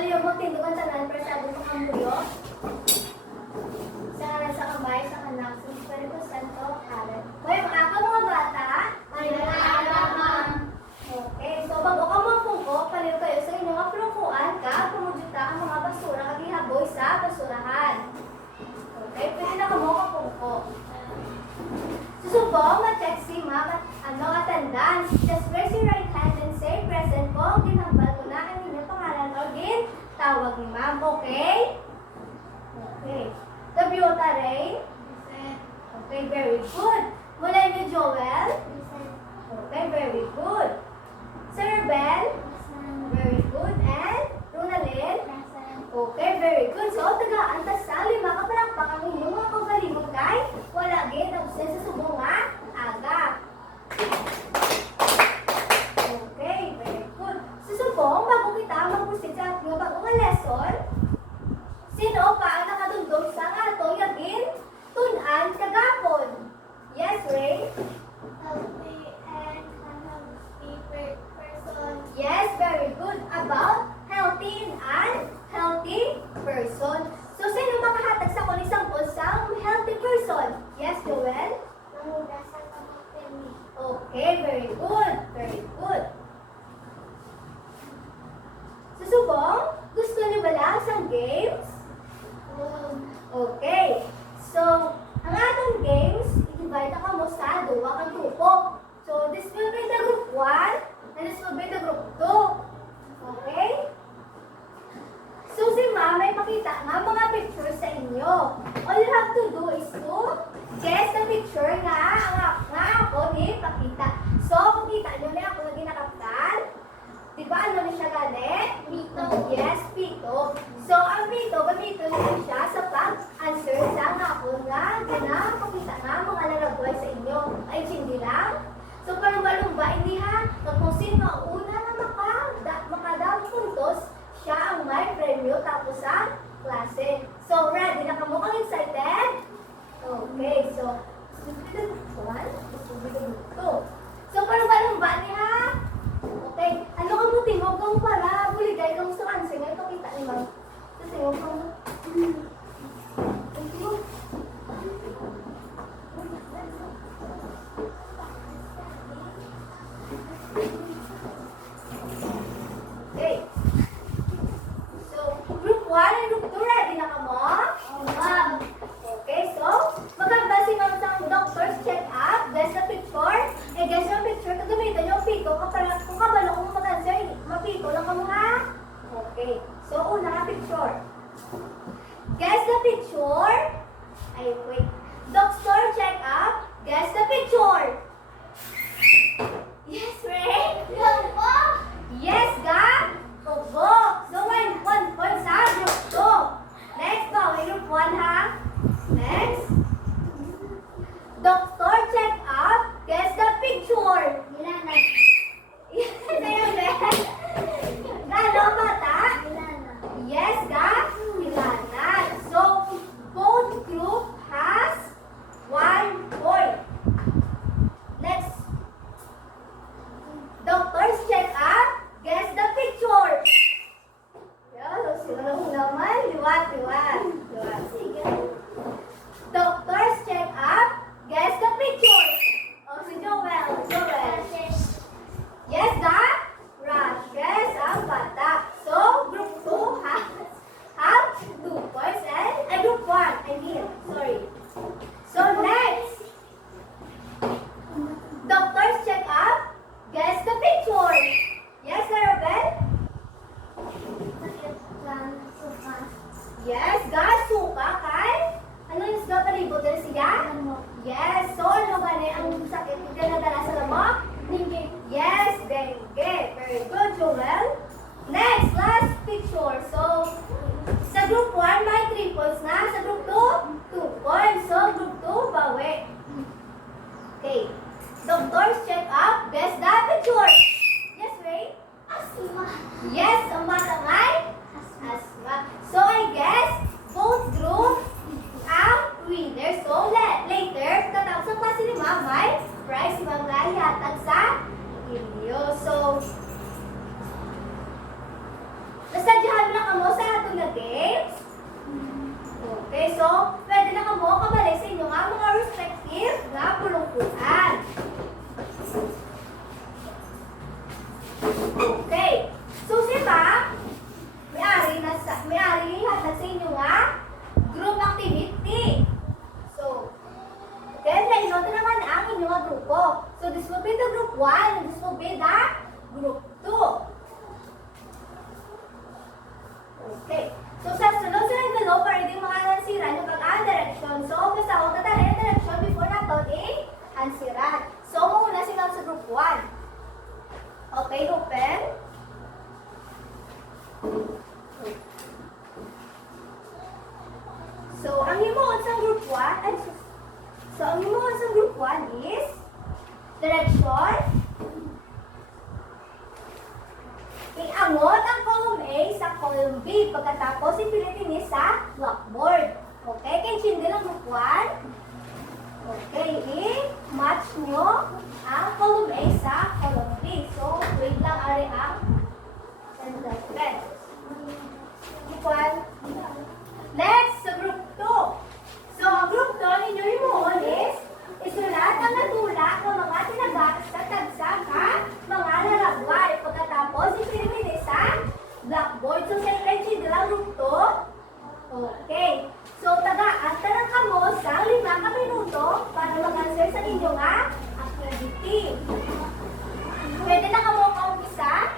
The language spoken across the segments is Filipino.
Paliw mo, tindukan tanan, persado mo kang buyo. Sa kanan sa kamay, sa anak, sa Espiritu Santo, Amen. Hoy, mga mga bata, ay nag-aaral, ma'am. Okay, so bago ka magpungko, paliw kayo sa inyong aplukuan ka, pumujuta ang mga basura kagihaboy sa basurahan. Okay, pwede na ka mo kapungko. Susubong, ma-check si ma'am at attendance. Just raise your right hand and say, present po, ginambal ko na ang inyong pangalan o tawag ni ma'am. Okay? Okay. Tabiota Ray? Okay, very good. Mula niyo Joel? Okay, very good. Sir Bell? Very good. And Ronalyn? Okay, very good. So, tagaan ta sa lima kapalakpak ang inyong mga kagalingon kay wala gid absent sa subong nga aga. Okay, very good. Susubong, bago kita mag-proceed sa ating bagong lesson, sino pa ang nakadungdong sa atong yagin tun-an kagapon? Yes, Ray? Healthy and unhealthy person. Yes, very good. About healthy and healthy person. So, sino makahatag sa kung example sa healthy person? Yes, Joel? Nangugasan ng mga penny. Okay, very good. Very good. Susubong, gusto niyo ba lang sa games? Okay. So, ang atong games, i-divide ka mo sa duwa kang grupo. So, this will be the group 1 and this will be the group 2. Okay? So, si ma'am may pakita nga mga pictures sa inyo. All you have to do is to guess the picture nga ako ni pakita. So, kung kita nyo na ako na ginakaptan, diba ano na siya gani? Pito. Yes, pito. So, ang pito, gamito nyo siya sa pag-answer sa nga ako nga ginapakita nga mga nalagway sa inyo. Ay, hindi lang. So, palumba-lumba, hindi ha? Kung sino ang una na makadawang puntos, siya ang may premyo tapos sa klase. So, ready na ka mo? Ang excited? Okay, so, one, two. So, palumba-lumba niya. Okay, ano ka mo tingog kang para buligay kang sa answer nga ito kita ni ma'am. So, tingog kang okay. So, group 1 and group 2, ready na ka mo? Okay, so, maganda si ma'am sa doctor's check-up, guess the picture, guess yung picture, kagamitan yung pito, kung kabalo kung mag-answer, mapito lang ka mo ha? Okay, so una ka picture. Guess the picture. Ay, wait. Doctor check-up, guess the picture. Yes, Ray? Lobo. Yes, ga? Opo. So, 1 point sa group 2. Next ba? Group 1 ha? Next. Doctor check up. Guess the picture. Milana. Yes, ayun eh. Gano bata? Milana. Yes, ga? Milana. So, both group has 1 point. Next. Doctors check up. Guess the picture. Yan, sila naman. Liwat. Sige. Doctors check up. Guess the picture. Oh, si Joel. Yes, the rashes ang bata. So, group 2 have 2 points and group 1. Sorry. So, next. Doctors check up. Guess the picture. Yes, Sarabel? Yes, guys, suka kay? Ano yung suka palibot na siya? Yes, so ano ba ang sakit na nadala sa lamok? Dengue. Yes, dengue. Very good, Joel. Next, last picture. So, sa group 1, may 3 points na. Sa group 2, 2 points. So, group 2, bawi. Okay. Doctors check up. Guess the picture. Yes, Ray? Asma. Yes, ang bata ngay? Asma. So, I guess, both groups ang winner. So, later, katapos ang klase ni Ma'am, may prize si Ma'am Rai hatag sa inyo. So, nasadyahan na ka mo sa ato nga games? Okay, so, pwede na ka mo kabalik sa inyo nga mga respective na pulungkutan. Okay, so siya may-ari hatag sa inyo nga group activity. So, okay, na-inote naman ang inyong nga grupo. So, this will be the group 1 and this will be the group 2. Okay. So, sa sunod sa envelope, pwede mga hansiran yung kag-ang direction. So, kasawag na tayo yung direction before natin hansiran. So, muna sila sa group 1. Okay, open. So, ang himuon sa group 1, is direction. Iangot ang column A sa column B. Pagkatapos, ipilitin niya sa blackboard. Okay, kaya lang group 1. Okay, i-match nyo ang column A sa column B. So, wait lang, ari ang center pen. Group 1. Next, sa group 2. So, ang group 2, ninyo himuon is isulat ang natula ng mga tinagas sa tagsaka, mga laragway. Pagkatapos, ipilitin sa blackboard. So, sa ilan lang group 2. Okay. So, tagaan lang kamo sa 5 ka minuto para mag-answer sa inyo nga activity. Pwede na kamo kaumpisa.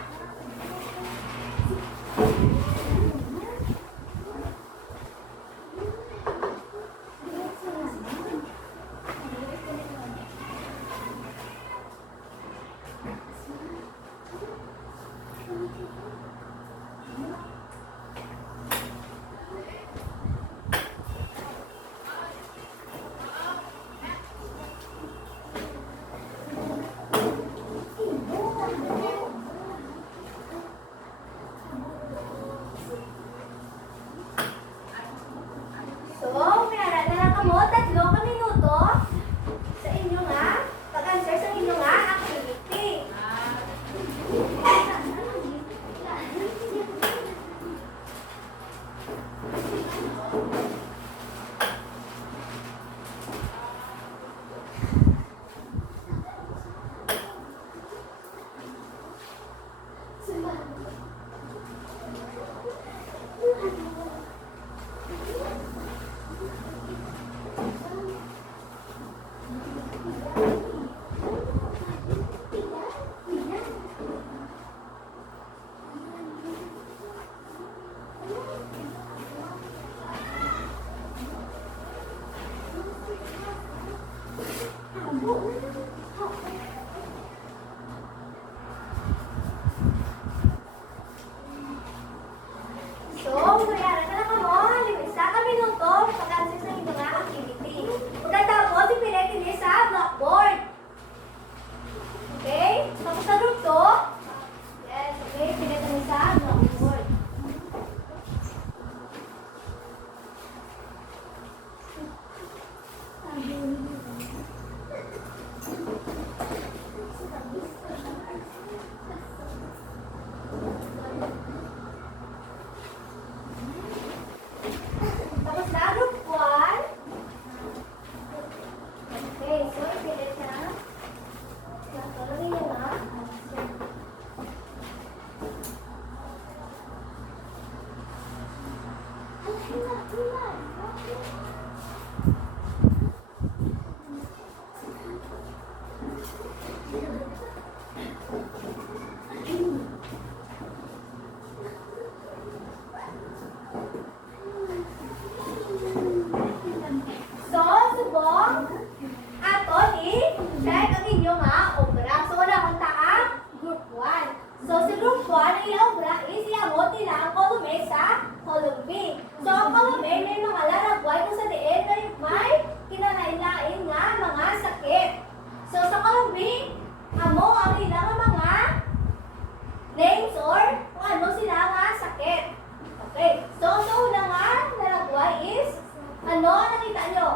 So, mayara na lang kamo 3 ka minuto sa inyo nga pag-answer sa inyo nga activity. So, mayara na lang kamo 5 ka minuto pag-answer sa inyo nga activity. Pagkatapos, ipilitin niya sa blackboard. Okay? Tapos sa group 2, yes, okay, pilitin niya sa blackboard. Tapos na group 1. Okay, so ipilit na. Natuloy nyo na. So, subong ato i-check ang inyo nga obra. So, wala akong taang group 1. So, sa group 1, ang obra is iamot nila ang column A sa column B. So, ang column A may mga laragway kung sa diin na may kinalain-lain nga mga sakit. So, sa column B, amo ang ilang mga names or kung ano sila nga sakit. Okay. So, sa una nga laragway is ano ang nakita nyo?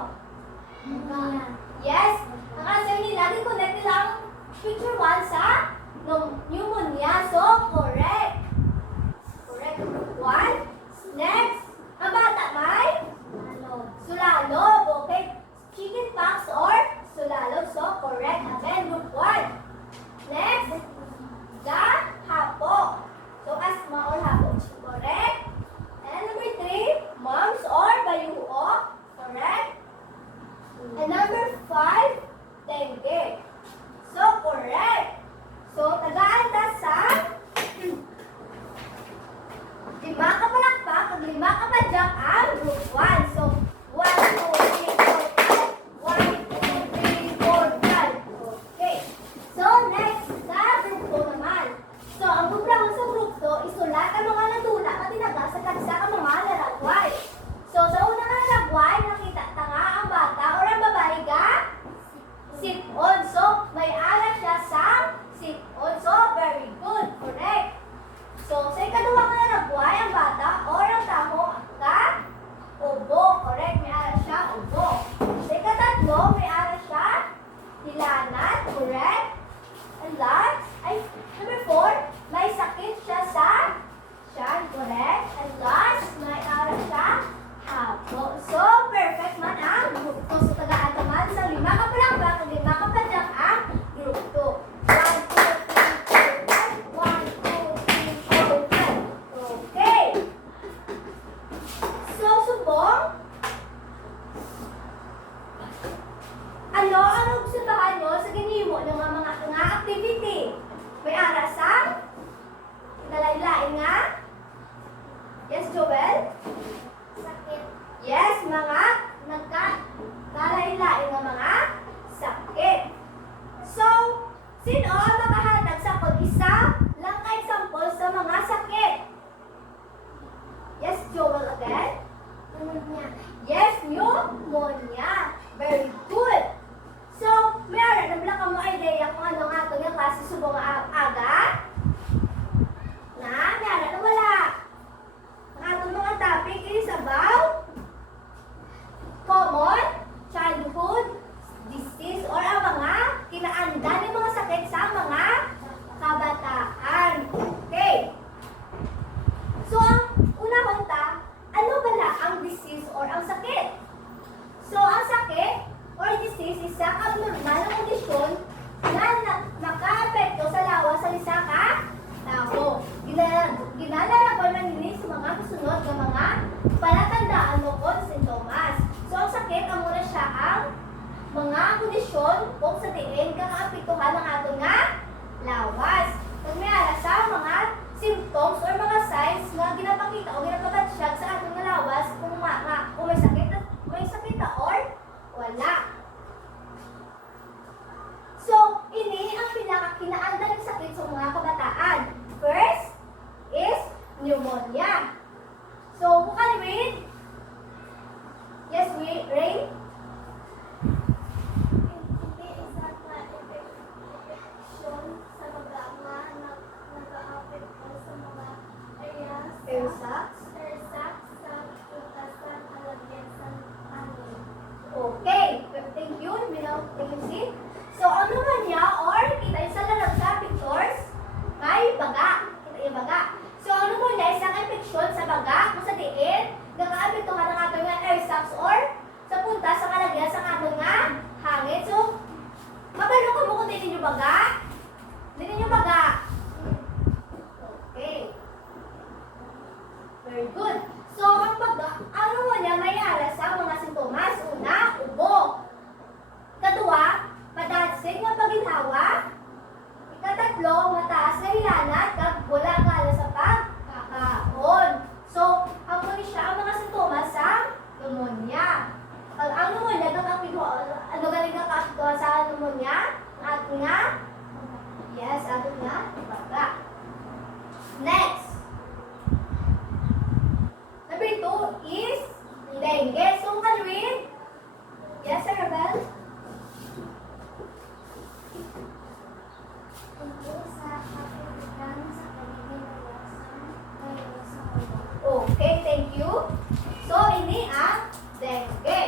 Yes. Ang answer nila, connect nila ang picture 1 sa pneumonia. So, correct. Correct. 1. So, sa ikaduwa nga na buhay, ang bata or ang tao ka, ubo. Correct, may ara siya, ubo. Sa ikatatlo, may ara siya, hilanat. Correct. And last, number 4, may sakit siya sa tiyan. Correct. And last, may ara siya, habo. So, perfect man ang group 2. So, tagaan naman sa 5 ka pa lang ba? Kung 5 ka pa lang ang group 2. 1, 2, 3, 4, 5. 1, 2, 3, 4, 5. Okay. So, subong. Ano ang obserbahan nyo sa ginimo ng mga activity? May arasang? Kinalailain nga? Yes, Joel? Sakit. Yes, mga nagkalailain nga mga sakit. So, sino ang makahatag sa isa lang ka example sa mga sakit? Yes, Joel again? Pneumonia. Yes, pneumonia. Very good. So, mayroon na ka mo idea kung ano nga ito yung klase subong aga? Na, mayroon na wala. Ang atong mga topic is about common childhood disease or ang mga kinaandan ng mga sakit sa mga kabataan. Okay. So, ang una punta, ano bala ang disease or ang sakit? So, ang sakit or disease is isang abnormal na kondisyon na nakaapekto sa lawas sa isa ka tao. Ginalaragon ng nini sa mga kasunod ng mga palatandaan mo o sintomas. So, ang sakit, ang muna siya ang mga kondisyon kung sa diin kakaapektuhan ng ato nga lawas. Kung may ala sa mga symptoms or mga signs na ginapakita o ginapabatsyag sa ato nga lawas kung may sakit na or wala. So, ini ang pinakakinaandan ng sakit sa mga kabataan. First is pneumonia. So, who can read? Yes, Rain? Hindi isa ka infection sa baga nga nag-aapekto sa mga areas Air sacs? sa putasan alagyan sa hangin. Okay. Thank you. Thank you, see? So, ang pneumonia or kita isa lang sa pictures, may baga. Kita yung baga. So, ang pneumonia isang infection sa baga kung sa diin, nakaapektuhan ng ato nga air sacs or sa punta sa kalagyan sa ato nga hangin. So, mabalo ko mo kung din yung baga. Din yung baga. Okay. Very good. So, ang pneumonia may ala sa mga sintomas. Una, ubo. Ikatwa, madadsig nga paginhawa. Ikatatlo, mataas na hilanat kag wala kala sa pagkakaon. So, ang muna siya ang mga sintomas sa pneumonia. Ang pneumonia, ano galing kakapito sa pneumonia? Ang ating nga? Yes, ating nga baga. Next. Number 2 is dengue. So, can read? Yes, Sir Rebel? Hindi sa kapilitan sa paligid virus sa ulo. Okay, thank you. So, ini ang dengue.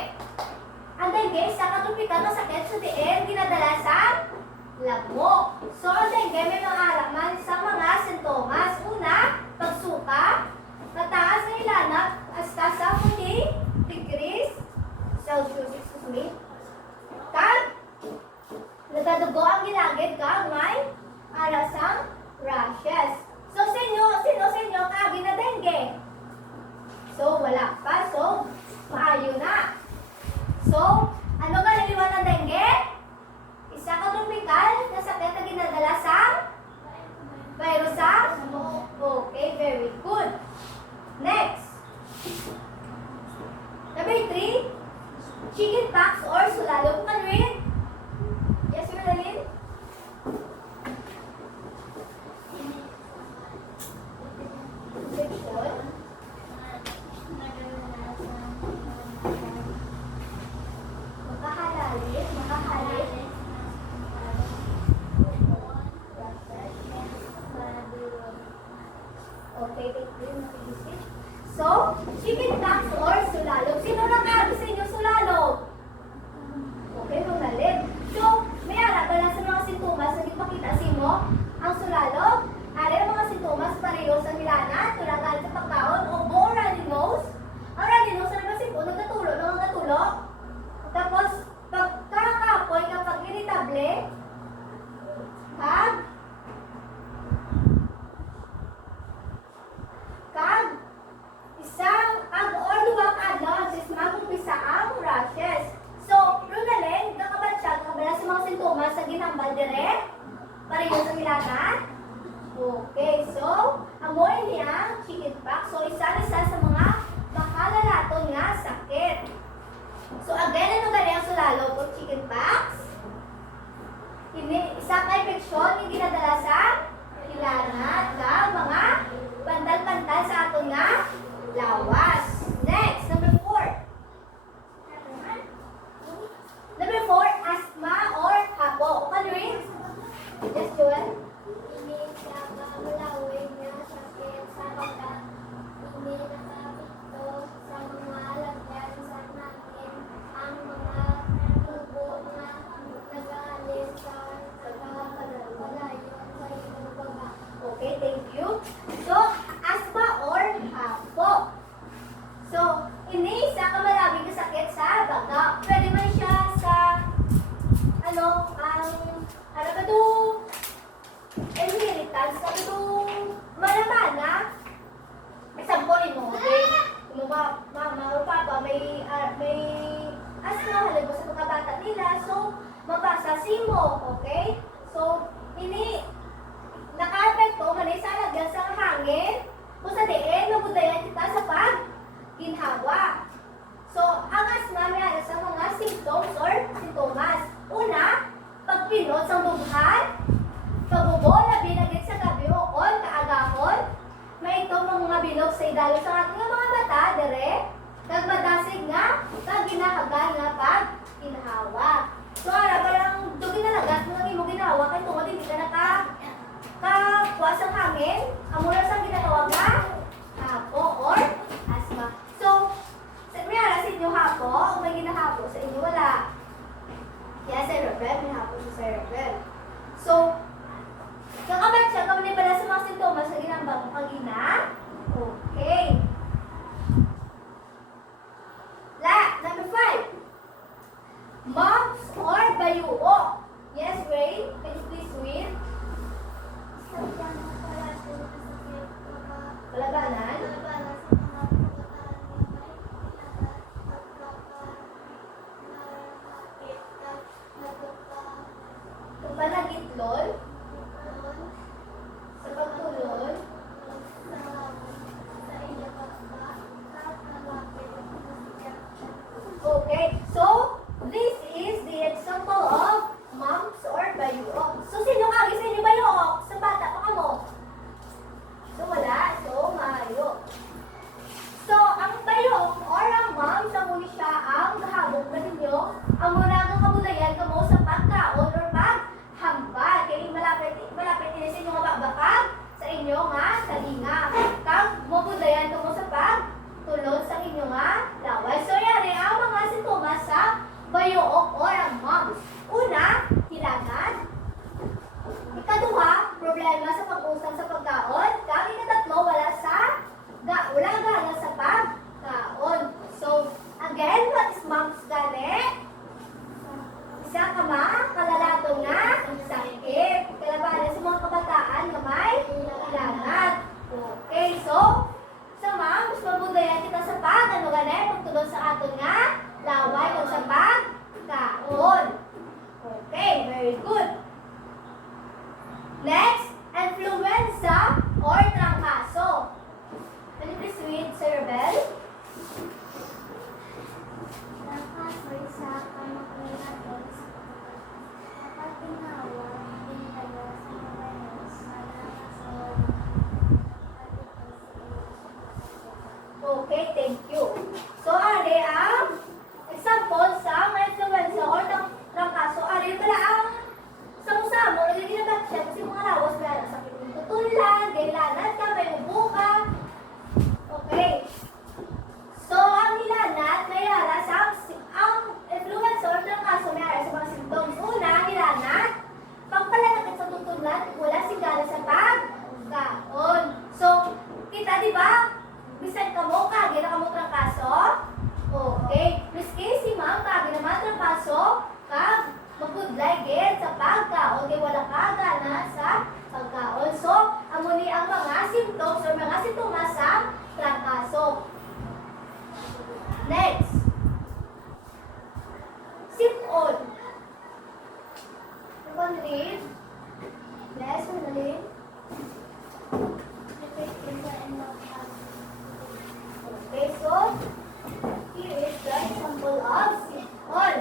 Ang dengue, sa katupikal na sakit sa diin, ginadala sa lagmo. So, ang dengue may mga araman sa mga sintomas. Una, pagsuka, mataas na ilanap hasta sa 40 degrees Celsius. Excuse me. Kag, nagkadugo ang gilagid kag may arasang rashes. So, sino sa inyo kagi na dengue? So, wala pa. So, maayo na. So, ano ka naliwan ng dengue? Isa ka tropical na sakit na ginadala sa virus sa? Okay, very good. Next. Number 3, chickenpox or sulalo. Who can read? Yes, Ronaldin? Infection. bawal dire? Pareho sa hilangan? Okay, so, amoy niya chickenpox. So, isa sa mga makalalaton nga sakit. So, again, ano gani ang sulalo po chickenpox? Isa ka infeksyon yung ginadala sa hilangan ka mga pantal-pantal sa aton nga lawas. Next, number 4. Number 4, asthma or hapo. Ano rin? Yes, Joel? Ini nakamalawin nga sakit sa baga. Ini nakapito sa mga lagyan sa natin ang mga tubo na nag-aalis sa pagkakalayon sa ibang baga. Okay, thank you. So, asthma or hapo. So, ini isa ka maraming kasakit sa baga. Pwede man siya sa ano ba ito? Inheritance, sabi ito, manamana. Example mo, okay? Kung mama o papa may asthma, halimbawa sa pagkabata nila, so, mabasa simo, okay? So, ini, naka-apekto, manay sa lagyan sa hangin, kung sa diin, mabudayan kita sa pag-ginhawa. So, ang asthma may ano sa mga symptoms or sintomas. Una, pagpinot sa dughan, pagubo na binagit sa gabi o kaagahon, may itong mga bilog sa idalo sa ating mga mata, dire, kagmadasig nga, kaginahagan nga pag-ginhawa. So, parang dugin na lagat mo nang imong ginawa, kay tungod hindi ka nakakuha sa hangin, amula sa ginagawa nga, hapo or asthma. So, may ara sa inyo hapo, o may ginahapo sa inyo wala. Kaya cerebral, may hapo sa cerebral. So, kakabat siya, kami pala sa mga sintomas sa ginambang pagina. Okay. Number 5. Mumps or bayuo. Yes, Ray? Can you please read? Sa dyan na pala sa sakit Palabanan? Palabanan sa mga pagkataan niya may Kung ba nagitlol? Sa pagtulol? Okay, so this is the example of mumps or bayuok. So sino kagi sa inyo bayuok? Sa bata pa ka mo? So wala, so mayo. So ang bayuok or ang mumps, ang muli siya ang kahabog na ninyo, ang muna ang kabulayan ka mo sa pagkaon or paghambal. Kaya malapit din sa inyo nga bakbakag sa inyo nga talinga. Kag mabudayan ka mo sa pagtulod sa inyo nga laway. So yari ang mga sintomas sa bayuok or ang mumps. Una, hilangan. Ikaduha, problema sa pag-usap sa pagkaon. Kag ikatatlo, wala gana sa pagkaon. So, again, what is mumps gani? Isa ka kalalato nga sakit. Kalabanan sa mga kabataan na may hilangan. Okay, so, sa mumps, mabudayan kita sa ano gani? Pagtulod sa aton nga laway o sa pagkaon. Okay, very good. Next, influenza or trangkaso. Can you please read, Sir Bell? Nakasoy sa kamakailaton sa kapag ginawa, dinala sa virus, malakason, Okay, thank you. So, ari ang example sa mga influenza or trangkaso. Ari pala ang samo-samo, nagiginagat siya kasi mga lawas na sakit ng tutulan, gailanat ka, may ubo ka. Okay. So, ang hilanat, may ara sa ang influenza or trangkaso, may ara sa mga symptoms. Una, hilanat, pagpalalakit sa tutulan, wala sigala sa pagkaon. So, kita, di ba? Bisan ka mo, kagi na ka mo trangkaso? Okay. Miski si ma'am, kagi naman trangkaso, kag magkudlay gid sa pagkaon, kay wala ka gana sa pagkaon. So, amuni ang mga symptoms or mga sintomas sa trangkaso. Next. Sipon. can read. Yes, Manalyn. Okay, so here is the example of sipon.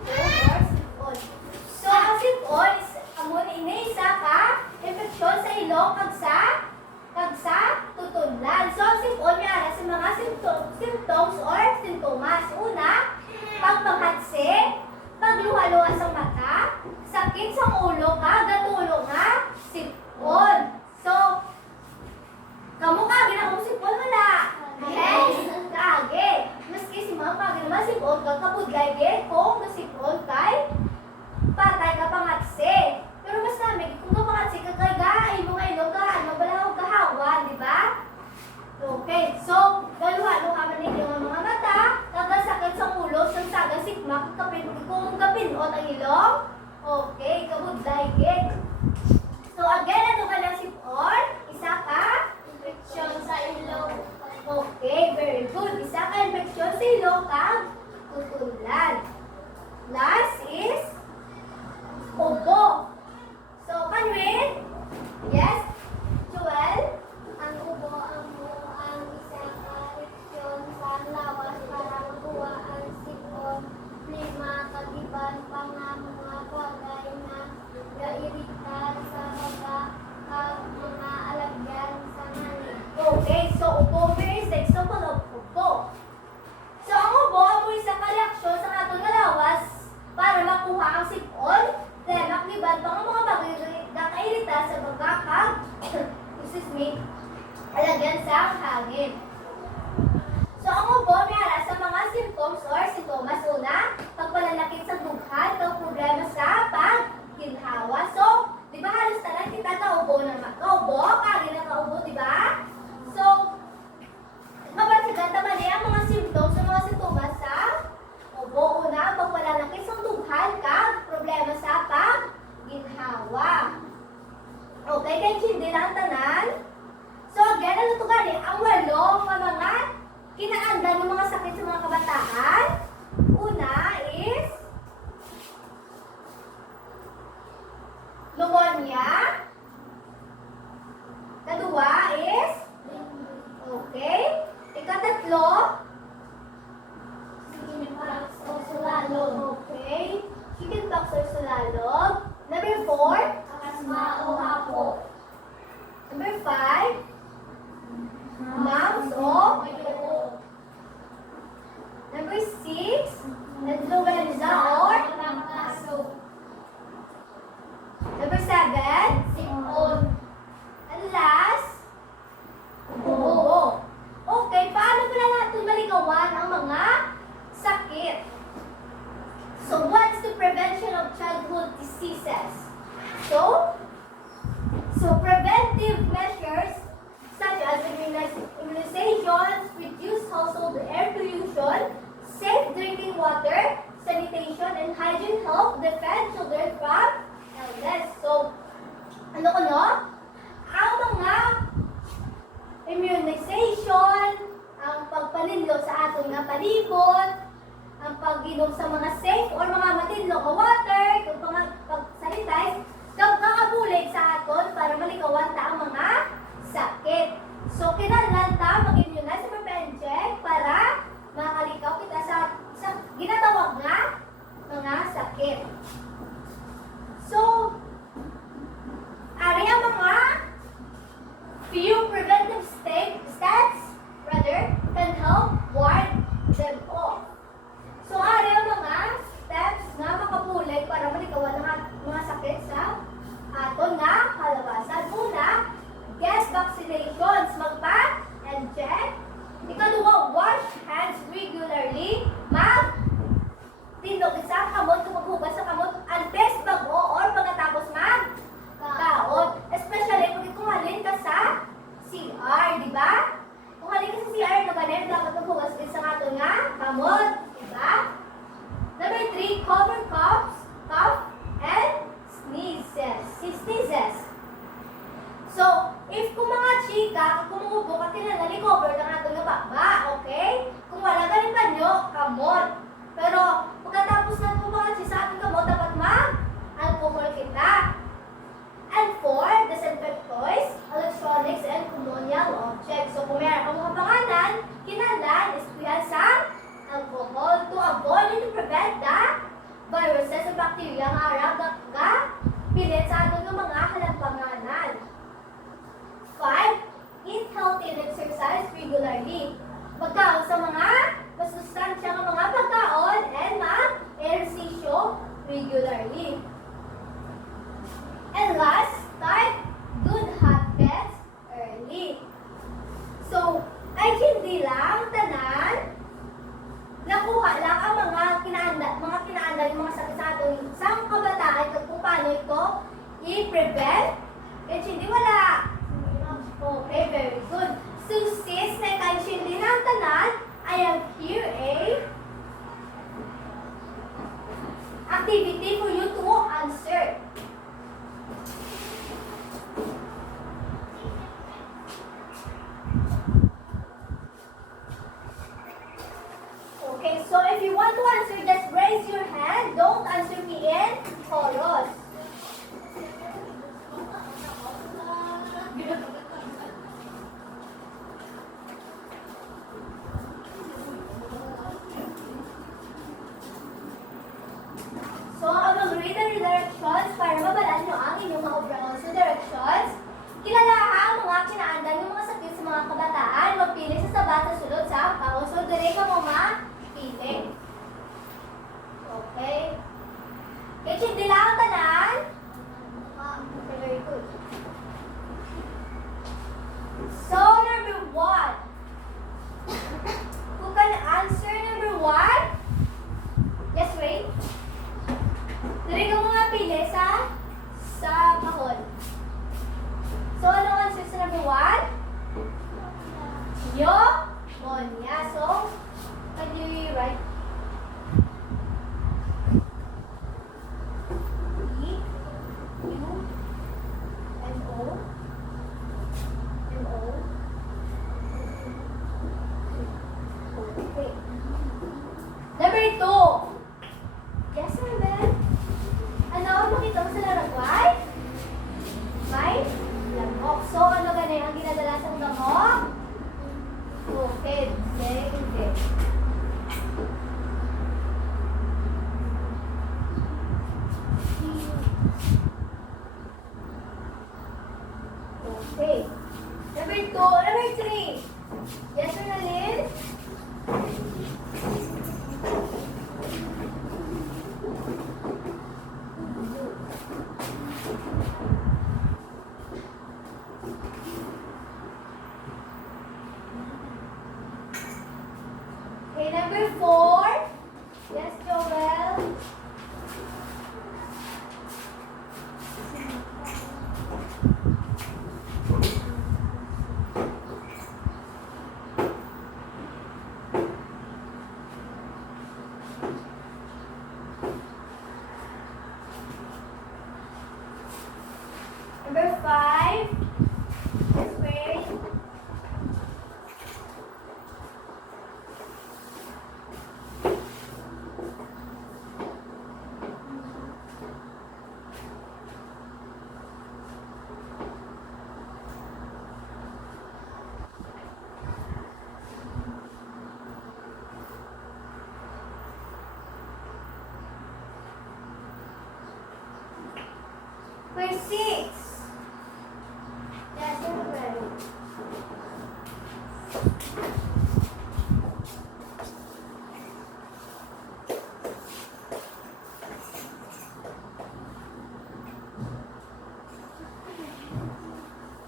Or sipon. So, ang sipon is amon isa ka infeksyon sa ilong kag sa tutunlan. So, ang sipon may ara sa mga symptoms or sintomas. Una, pagpanghatsi, pagluha-luha sa mata, sakit sa ulo ka, gatulo nga, sipon. So, kamu kage na kung sipon mo na. Yes, kage. Maski si mga kage naman sipon ka, kabudlay ge, kung nasipon kay patay ka pangatsi. Pero mas namin, kung kapangatsi ka kay gaay mo ngayon ka, mabalaw kahawan, di ba? Okay, so, galuha-luha man ninyo ang mga mata, kagasakit sa ulo, sa sagang sikma, kung kapinot ang ilong, okay, kabudlay ge. So, again, ano ka ng sipon? Isa ka? Infeksyon sa ilong. Okay, very good. Isa ka infeksyon sa ilong kag tutulan. Last is ubo. So, can we? Yes? Joel? Ang ubo ang isa ka reaksyon sa lawas para makuha ang sipon, lima kagiban pa nga mga bagay na gairitan sa baga kag mga alagyan sa nani. Okay, so ubo. Here is the example of ubo. So, ang ubo mo isa ka reaksyon sa atong lawas para makuha ang sipon. Then, makliban pa ang mga bagay na kairita sa bagakag, excuse me, alagyan sa hangin. So, ang ubo may ara sa mga symptoms or sintomas. Una, pagpalalakit sa dughan, kag problema sa pagginhawa. So, di ba halos tanan kita kaubo na kaubo, kagi na kaubo, di ba? So, mabansagan naman ang mga symptoms o mga sintomas sa ubo. Una, pagpalalakit sa dughan, kag problema sa pagginhawa. Okay, kaya hindi na ang tanan. So, again, ano ito gani? Ang walong mga kinaandan ng mga sakit sa mga kabataan. Una is pneumonia. Kadua is okay. Ikatatlo, Chickenpox o sulalog. okay. Chickenpox or sulalog. Number 4, Akasma o hapo. number 5, mumps o number 6, influenza or Kaso. number 7, Sipon. and last, ubo. Okay, paano pala natin malikawan ang mga sakit? So, what's the prevention of childhood diseases? So preventive measures such as immunizations, reduced household air pollution, safe drinking water, sanitation, and hygiene help defend children from illness. So, ano ko no? Ang mga immunization, ang pagpaninlo sa atong nga palibot, ang pag-inom sa mga safe or mga matinlo nga water, kung pag-sanitize, kakabulig sa aton para malikawan ta ang mga sakit. So, kinahanglan ta mag-immunize sa prevention para makalikaw kita sa ginatawag nga mga sakit. to? I-prevent? Kaya hindi wala. Okay, very good. So, sis, na ikansyon din ang tanan, I have here a activity for you to answer. Okay, so if you want to answer, just raise your hand. Don't answer me in chorus. So, ang mag-read ang directions para mabalaan nyo ang inyong mga obra. So, directions. Kilalaha ang mga kinaandan ng mga sakit sa mga kabataan. Magpili sa sabat sa sulod sa pao. So, dire ka mo mapili. Okay. Kaya hindi lang ang tanan. Okay, very good. So, number 1. Who can answer number 1? Yes, wait. Dari ka mga pili sa kahon. So, ano answer sa number 1? Pneumonia. So, can you write? E-U-M-O. M-O. Okay. Number 2. Yes, sir, Ben. Ano ang makita mo sa laragway? May lamok. So, ano ganun ang ginadala sa lamok? Okay, hindi. Okay. Number 2. Number 3. Yes, sir, Nalin? Okay, number 4. Yes, Joel. Number 5. Yes, wait. Number 6. Yes, you're ready.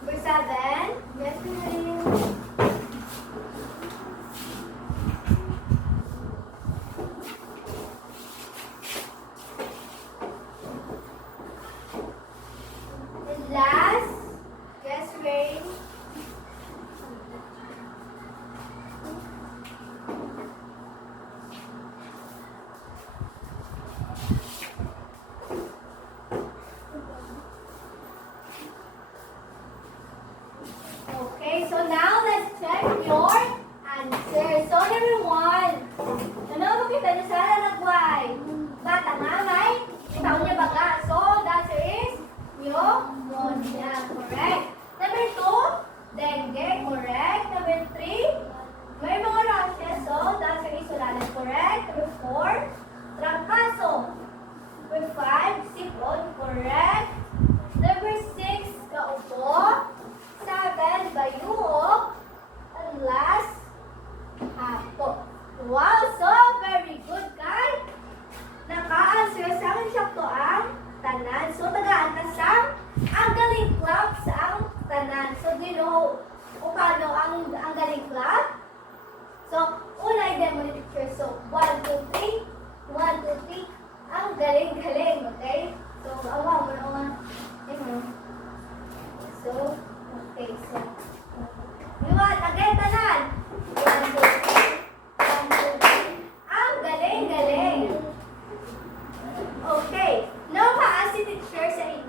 Number 7. Yes, you're ready.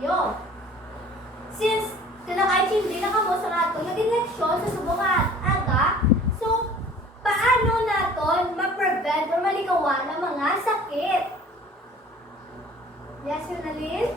inyo. Since kinakaitsindi na kamo sa nato naging leksyon sa subong aga, so paano naton ma-prevent or malikawan ang mga sakit? Yes, Yunalyn?